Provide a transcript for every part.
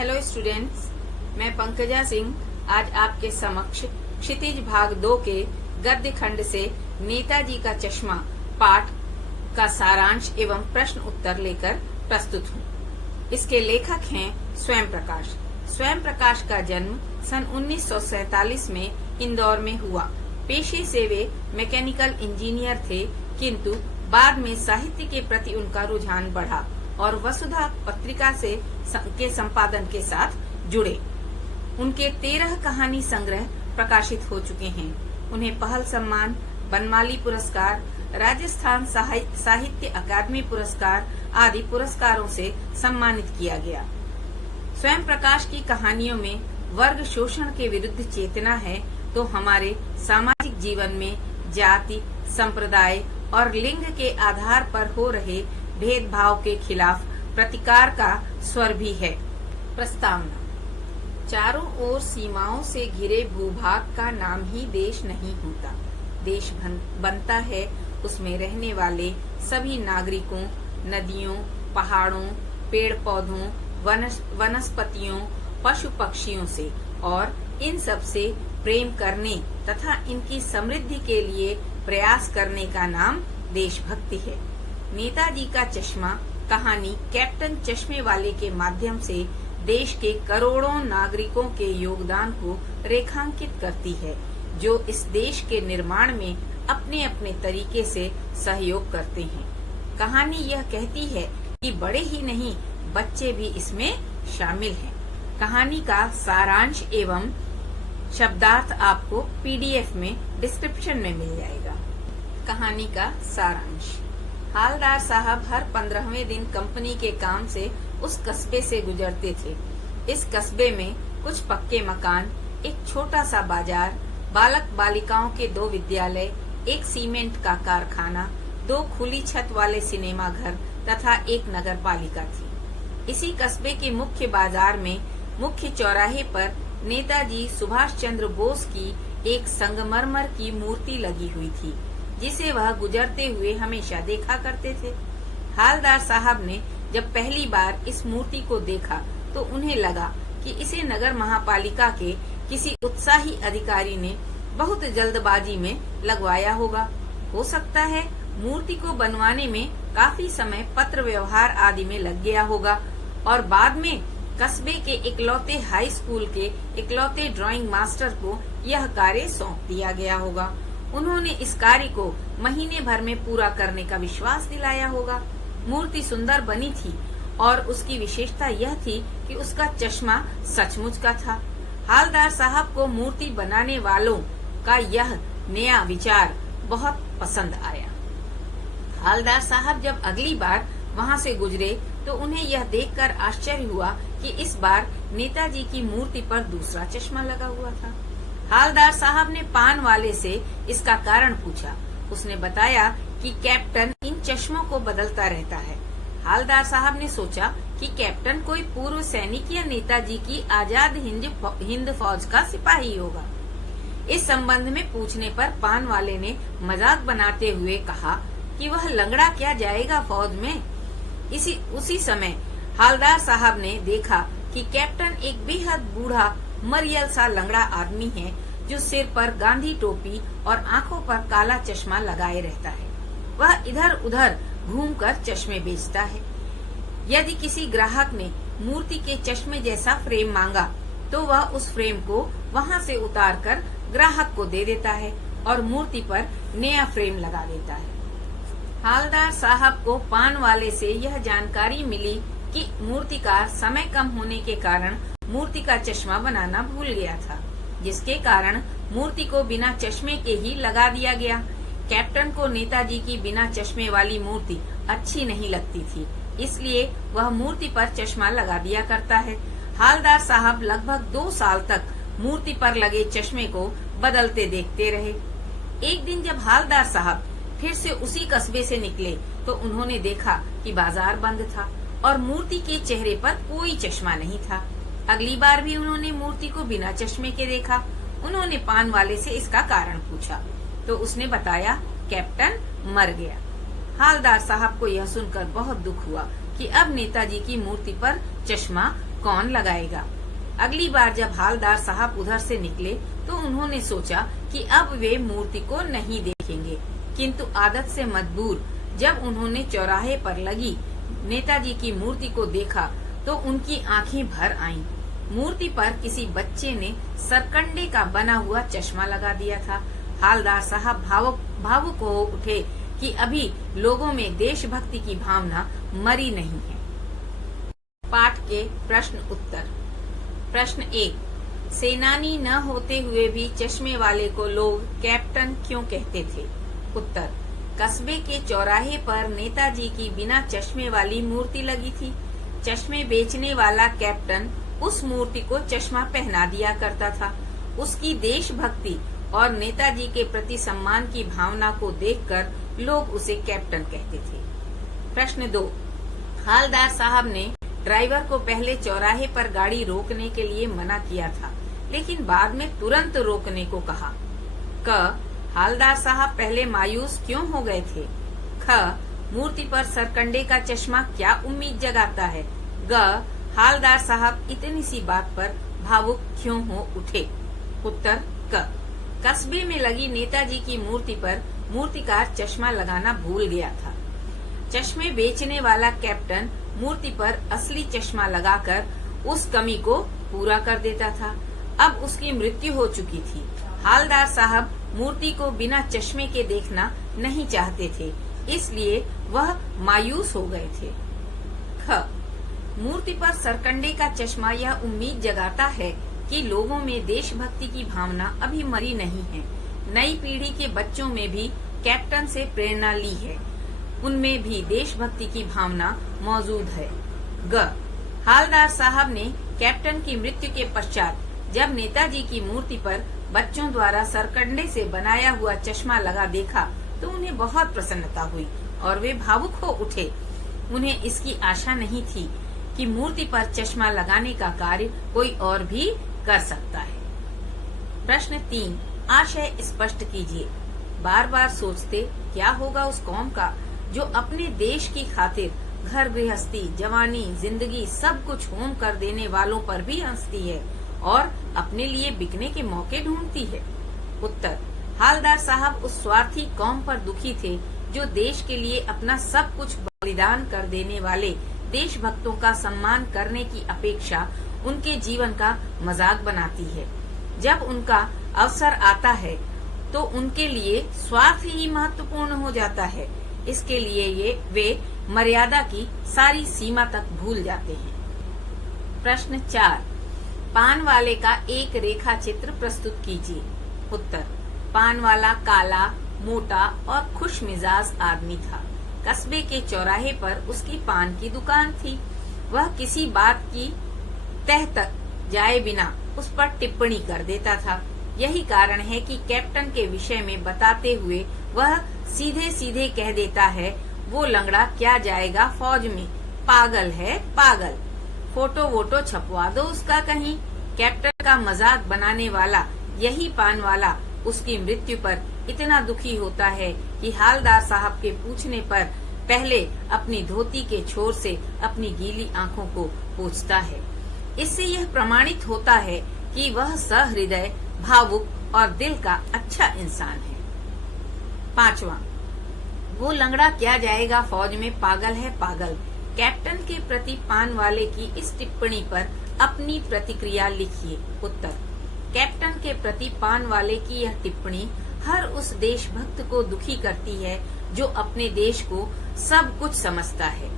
Hello students, मैं पंकजा सिंह आज आपके समक्ष क्षितिज भाग 2 के गद्य खंड से नेताजी का चश्मा पाठ का सारांश एवं प्रश्न उत्तर लेकर प्रस्तुत हूँ। इसके लेखक हैं स्वयं प्रकाश। स्वयं प्रकाश का जन्म सन 1947 में इंदौर में हुआ। पेशे से वे मैकेनिकल इंजीनियर थे, किंतु बाद में साहित्य के प्रति उनका रुझान बढ़ा और वसुधा पत्रिका के संपादन के साथ जुड़े। उनके 13 कहानी संग्रह प्रकाशित हो चुके हैं। उन्हें पहल सम्मान, बनमाली पुरस्कार, राजस्थान साहित्य अकादमी पुरस्कार आदि पुरस्कारों से सम्मानित किया गया। स्वयं प्रकाश की कहानियों में वर्ग शोषण के विरुद्ध चेतना है, तो हमारे सामाजिक जीवन में जाति, संप्रदाय और लिंग के आधार पर हो रहे भेदभाव के खिलाफ प्रतिकार का स्वर भी है। प्रस्तावना। चारों ओर सीमाओं से घिरे भूभाग का नाम ही देश नहीं होता। देश बनता है उसमें रहने वाले सभी नागरिकों, नदियों, पहाड़ों, पेड़ पौधों, वनस्पतियों, पशु पक्षियों से, और इन सब से प्रेम करने तथा इनकी समृद्धि के लिए प्रयास करने का नाम देशभक्ति है। नेताजी का चश्मा कहानी कैप्टन चश्मे वाले के माध्यम से देश के करोड़ों नागरिकों के योगदान को रेखांकित करती है, जो इस देश के निर्माण में अपने अपने तरीके से सहयोग करते हैं। कहानी यह कहती है कि बड़े ही नहीं, बच्चे भी इसमें शामिल हैं। कहानी का सारांश एवं शब्दार्थ आपको PDF में डिस्क्रिप्शन में मिल जाएगा। कहानी का सारांश। हालदार साहब हर 15वें दिन कंपनी के काम से उस कस्बे से गुजरते थे। इस कस्बे में कुछ पक्के मकान, एक छोटा सा बाजार, बालक बालिकाओं के 2 विद्यालय, एक सीमेंट का कारखाना, 2 खुली छत वाले सिनेमा घर तथा एक नगर पालिका थी। इसी कस्बे के मुख्य बाजार में मुख्य चौराहे पर नेताजी सुभाष चंद्र बोस की एक संगमरमर की मूर्ति लगी हुई थी, जिसे वह गुजरते हुए हमेशा देखा करते थे। हालदार साहब ने जब पहली बार इस मूर्ति को देखा तो उन्हें लगा कि इसे नगर महापालिका के किसी उत्साही अधिकारी ने बहुत जल्दबाजी में लगवाया होगा। हो सकता है मूर्ति को बनवाने में काफी समय पत्र व्यवहार आदि में लग गया होगा और बाद में कस्बे के इकलौते हाई स्कूल के इकलौते ड्राइंग मास्टर को यह कार्य सौंप दिया गया होगा। उन्होंने इस कार्य को महीने भर में पूरा करने का विश्वास दिलाया होगा। मूर्ति सुंदर बनी थी और उसकी विशेषता यह थी कि उसका चश्मा सचमुच का था। हालदार साहब को मूर्ति बनाने वालों का यह नया विचार बहुत पसंद आया। हालदार साहब जब अगली बार वहां से गुजरे तो उन्हें यह देखकर आश्चर्य हुआ कि इस बार नेताजी की मूर्ति पर दूसरा चश्मा लगा हुआ था। हालदार साहब ने पान वाले से इसका कारण पूछा। उसने बताया कि कैप्टन इन चश्मों को बदलता रहता है। हालदार साहब ने सोचा कि कैप्टन कोई पूर्व सैनिक या नेताजी की आजाद हिंद फौज का सिपाही होगा। इस संबंध में पूछने पर पान वाले ने मजाक बनाते हुए कहा कि वह लंगड़ा क्या जाएगा फौज में। उसी समय हालदार साहब ने देखा कि कैप्टन एक बेहद बूढ़ा मरियल सा लंगड़ा आदमी है, जो सिर पर गांधी टोपी और आंखों पर काला चश्मा लगाए रहता है। वह इधर उधर घूमकर चश्मे बेचता है। यदि किसी ग्राहक ने मूर्ति के चश्मे जैसा फ्रेम मांगा तो वह उस फ्रेम को वहां से उतारकर ग्राहक को दे देता है और मूर्ति पर नया फ्रेम लगा देता है। हालदार साहब को पान वाले से यह जानकारी मिली कि मूर्तिकार समय कम होने के कारण मूर्ति का चश्मा बनाना भूल गया था, जिसके कारण मूर्ति को बिना चश्मे के ही लगा दिया गया। कैप्टन को नेताजी की बिना चश्मे वाली मूर्ति अच्छी नहीं लगती थी, इसलिए वह मूर्ति पर चश्मा लगा दिया करता है। हालदार साहब लगभग 2 साल तक मूर्ति पर लगे चश्मे को बदलते देखते रहे। एक दिन जब हालदार साहब फिर से उसी कस्बे से निकले तो उन्होंने देखा कि बाजार बंद था और मूर्ति के चेहरे पर कोई चश्मा नहीं था। अगली बार भी उन्होंने मूर्ति को बिना चश्मे के देखा। उन्होंने पान वाले से इसका कारण पूछा तो उसने बताया कैप्टन मर गया। हालदार साहब को यह सुनकर बहुत दुख हुआ कि अब नेताजी की मूर्ति पर चश्मा कौन लगाएगा। अगली बार जब हालदार साहब उधर से निकले तो उन्होंने सोचा कि अब वे मूर्ति को नहीं देखेंगे, किंतु आदत से मजबूर जब उन्होंने चौराहे पर लगी नेताजी की मूर्ति को देखा तो उनकी आंखें भर आईं। मूर्ति पर किसी बच्चे ने सरकंडे का बना हुआ चश्मा लगा दिया था। हालदार साहब भावुक हो उठे कि अभी लोगों में देशभक्ति की भावना मरी नहीं है। पाठ के प्रश्न उत्तर। प्रश्न 1, सेनानी न होते हुए भी चश्मे वाले को लोग कैप्टन क्यों कहते थे। उत्तर, कस्बे के चौराहे पर नेताजी की बिना चश्मे वाली मूर्ति लगी थी। चश्मे बेचने वाला कैप्टन उस मूर्ति को चश्मा पहना दिया करता था। उसकी देशभक्ति और नेताजी के प्रति सम्मान की भावना को देखकर लोग उसे कैप्टन कहते थे। प्रश्न 2, हालदार साहब ने ड्राइवर को पहले चौराहे पर गाड़ी रोकने के लिए मना किया था, लेकिन बाद में तुरंत रोकने को कहा। क, हालदार साहब पहले मायूस क्यों हो गए थे। ख, मूर्ति पर सरकंडे का चश्मा क्या उम्मीद जगाता है। ग, हालदार साहब इतनी सी बात पर भावुक क्यों हो उठे। उत्तर क, कस्बे में लगी नेताजी की मूर्ति पर मूर्तिकार चश्मा लगाना भूल गया था। चश्मे बेचने वाला कैप्टन मूर्ति पर असली चश्मा लगाकर उस कमी को पूरा कर देता था। अब उसकी मृत्यु हो चुकी थी। हालदार साहब मूर्ति को बिना चश्मे के देखना नहीं चाहते थे, इसलिए वह मायूस हो गए थे। ख, मूर्ति पर सरकंडे का चश्मा यह उम्मीद जगाता है कि लोगों में देशभक्ति की भावना अभी मरी नहीं है। नई पीढ़ी के बच्चों में भी कैप्टन से प्रेरणा ली है, उनमें भी देशभक्ति की भावना मौजूद है। ग, हालदार साहब ने कैप्टन की मृत्यु के पश्चात जब नेताजी की मूर्ति पर बच्चों द्वारा सरकंडे से बनाया हुआ चश्मा लगा देखा तो उन्हें बहुत प्रसन्नता हुई और वे भावुक हो उठे। उन्हें इसकी आशा नहीं थी कि मूर्ति पर चश्मा लगाने का कार्य कोई और भी कर सकता है। प्रश्न 3, आशय स्पष्ट कीजिए। बार बार सोचते क्या होगा उस कौम का जो अपने देश की खातिर घर गृहस्थी, जवानी, जिंदगी सब कुछ होम कर देने वालों पर भी हंसती है और अपने लिए बिकने के मौके ढूंढती है। उत्तर, हालदार साहब उस स्वार्थी कौम पर दुखी थे जो देश के लिए अपना सब कुछ बलिदान कर देने वाले देशभक्तों का सम्मान करने की अपेक्षा उनके जीवन का मजाक बनाती है। जब उनका अवसर आता है तो उनके लिए स्वार्थ ही महत्वपूर्ण हो जाता है। इसके लिए वे मर्यादा की सारी सीमा तक भूल जाते हैं। प्रश्न 4, पान वाले का एक रेखा चित्र प्रस्तुत कीजिए। उत्तर, पान वाला काला, मोटा और खुश मिजाज आदमी था। कस्बे के चौराहे पर उसकी पान की दुकान थी। वह किसी बात की तह तक जाए बिना उस पर टिप्पणी कर देता था। यही कारण है कि कैप्टन के विषय में बताते हुए वह सीधे सीधे कह देता है, वो लंगड़ा क्या जाएगा फौज में, पागल है पागल। फोटो वोटो छपवा दो उसका कहीं। कैप्टन का मजाक बनाने वाला यही पान वाला उसकी मृत्यु पर इतना दुखी होता है कि हालदार साहब के पूछने पर पहले अपनी धोती के छोर से अपनी गीली आंखों को पोंछता है। इससे यह प्रमाणित होता है कि वह सहृदय, भावुक और दिल का अच्छा इंसान है। 5वां, वो लंगड़ा क्या जाएगा फौज में, पागल है पागल। कैप्टन के प्रति पान वाले की इस टिप्पणी पर अपनी प्रतिक्रिया लिखिए। उत्तर, कैप्टन के प्रति पान वाले की यह टिप्पणी हर उस देशभक्त को दुखी करती है जो अपने देश को सब कुछ समझता है।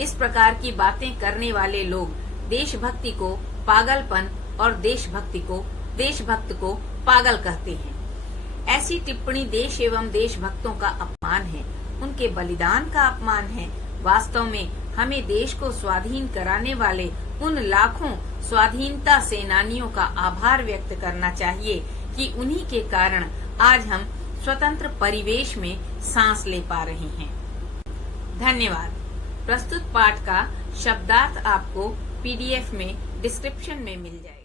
इस प्रकार की बातें करने वाले लोग देशभक्ति को पागलपन और देशभक्त को पागल कहते हैं। ऐसी टिप्पणी देश एवं देशभक्तों का अपमान है, उनके बलिदान का अपमान है। वास्तव में हमें देश को स्वाधीन कराने वाले उन लाखों स्वाधीनता सेनानियों का आभार व्यक्त करना चाहिए कि उन्हीं के कारण आज हम स्वतंत्र परिवेश में सांस ले पा रहे हैं। धन्यवाद। प्रस्तुत पाठ का शब्दार्थ आपको PDF में डिस्क्रिप्शन में मिल जाएगा।